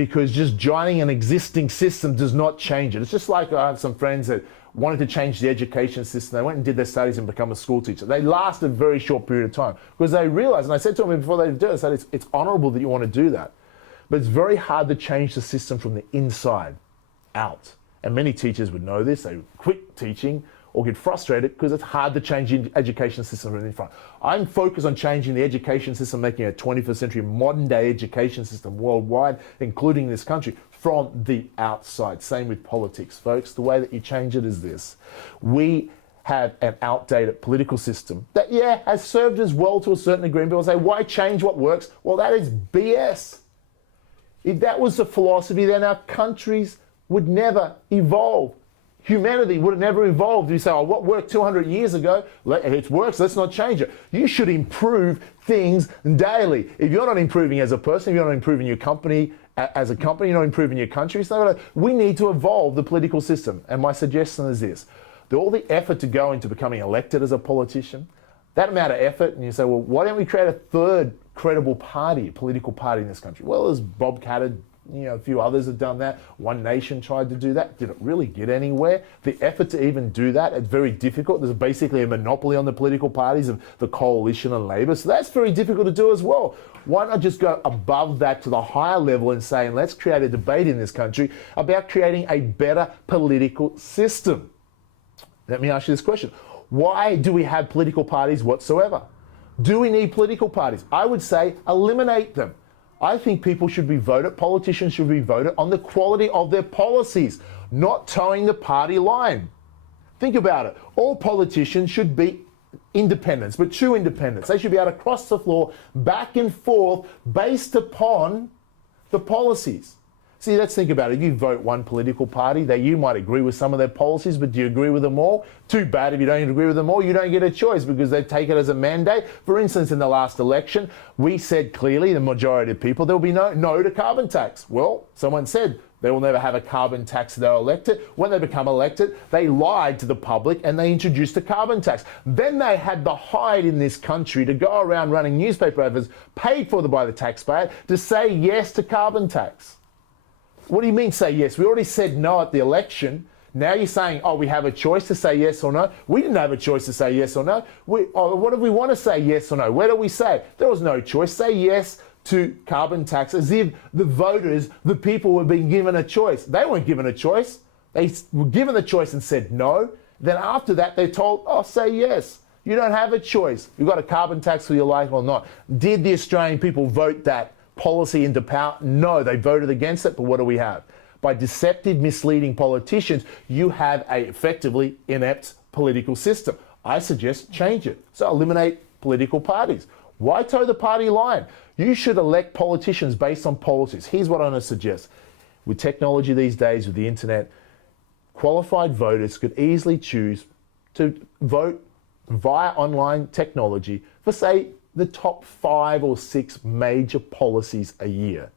because just joining an existing system does not change it. It's just like I have some friends that wanted to change the education system. They went and did their studies and become a school teacher. They lasted a very short period of time because they realized, and I said to them before they did it, I said, it's honorable that you want to do that. But it's very hard to change the system from the inside out. And many teachers would know this. They would quit teaching or get frustrated because it's hard to change the education system from the front. I'm focused on changing the education system, making a 21st century modern day education system worldwide, including this country, from the outside. Same with politics, folks. The way that you change it is this. We have an outdated political system that, has served us well to a certain degree. And people say, why change what works? Well, that is BS. If that was the philosophy, then our countries would never evolve. Humanity would have never evolved. You say, oh, what worked 200 years ago? It works, let's not change it. You should improve things daily. If you're not improving as a person, if you're not improving your company as a company, you're not improving your country, so we need to evolve the political system. And my suggestion is this. All the effort to go into becoming elected as a politician, that amount of effort, and you say, well, why don't we create a third credible party, political party in this country? Well, there's Bob Catter, a few others have done that. One Nation tried to do that. Did it really get anywhere? The effort to even do that, it's very difficult. There's basically a monopoly on the political parties of the Coalition and Labor. So that's very difficult to do as well. Why not just go above that to the higher level and say, let's create a debate in this country about creating a better political system? Let me ask you this question. Why do we have political parties whatsoever? Do we need political parties? I would say eliminate them. I think people should be voted, politicians should be voted on the quality of their policies, not towing the party line. Think about it. All politicians should be independents, but true independents. They should be able to cross the floor back and forth based upon the policies. See, let's think about it. If you vote one political party, that you might agree with some of their policies, but do you agree with them all? Too bad if you don't agree with them all, you don't get a choice because they take it as a mandate. For instance, in the last election, we said clearly, the majority of people, there will be no to carbon tax. Well, someone said they will never have a carbon tax if they're elected. When they become elected, they lied to the public and they introduced a carbon tax. Then they had the hide in this country to go around running newspaper ads paid for by the taxpayer to say yes to carbon tax. What do you mean say yes? We already said no at the election. Now you're saying, oh, we have a choice to say yes or no. We didn't have a choice to say yes or no. What if we want to say yes or no? Where do we say? There was no choice. Say yes to carbon tax as if the voters, the people were being given a choice. They weren't given a choice. They were given the choice and said no. Then after that, they're told, oh, say yes. You don't have a choice. You've got a carbon tax whether you like or not. Did the Australian people vote that policy into power? No, they voted against it, but what do we have? By deceptive, misleading politicians, you have a effectively inept political system. I suggest change it. So eliminate political parties. Why toe the party line? You should elect politicians based on policies. Here's what I'm going to suggest. With technology these days, with the internet, qualified voters could easily choose to vote via online technology for, say, the top 5 or 6 major policies a year.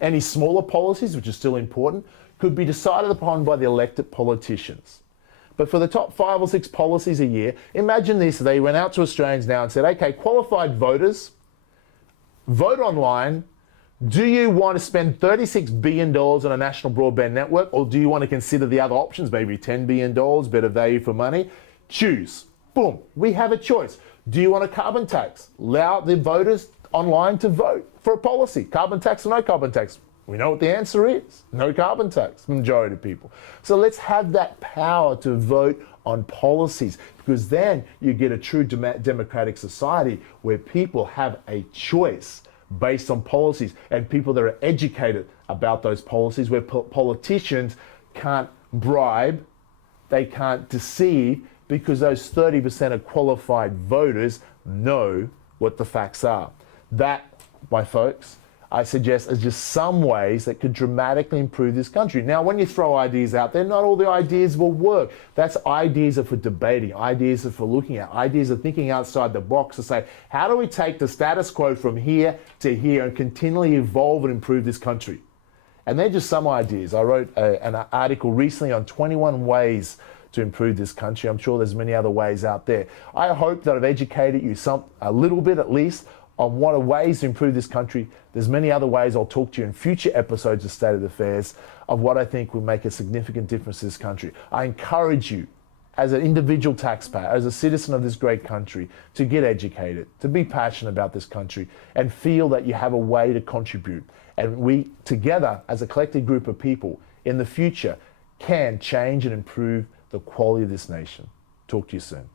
Any smaller policies, which are still important, could be decided upon by the elected politicians. But for the top 5 or 6 policies a year, imagine this, they went out to Australians now and said, okay, qualified voters, vote online. Do you want to spend $36 billion on a national broadband network, or do you want to consider the other options, maybe $10 billion, better value for money? Choose. Boom, we have a choice. Do you want a carbon tax? Allow the voters online to vote for a policy. Carbon tax or no carbon tax? We know what the answer is. No carbon tax, majority of people. So let's have that power to vote on policies, because then you get a true democratic society where people have a choice based on policies, and people that are educated about those policies, where politicians can't bribe, they can't deceive, because those 30% of qualified voters know what the facts are. That, my folks, I suggest is just some ways that could dramatically improve this country. Now, when you throw ideas out there, not all the ideas will work. That's ideas are for debating, ideas are for looking at, ideas are thinking outside the box to say, how do we take the status quo from here to here and continually evolve and improve this country? And they're just some ideas. I wrote an article recently on 21 ways to improve this country. I'm sure there's many other ways out there. I hope that I've educated you a little bit at least on what are ways to improve this country. There's many other ways. I'll talk to you in future episodes of State of Affairs of what I think will make a significant difference to this country. I encourage you, as an individual taxpayer, as a citizen of this great country, to get educated, to be passionate about this country, and feel that you have a way to contribute. And we, together, as a collective group of people, in the future, can change and improve the quality of this nation. Talk to you soon.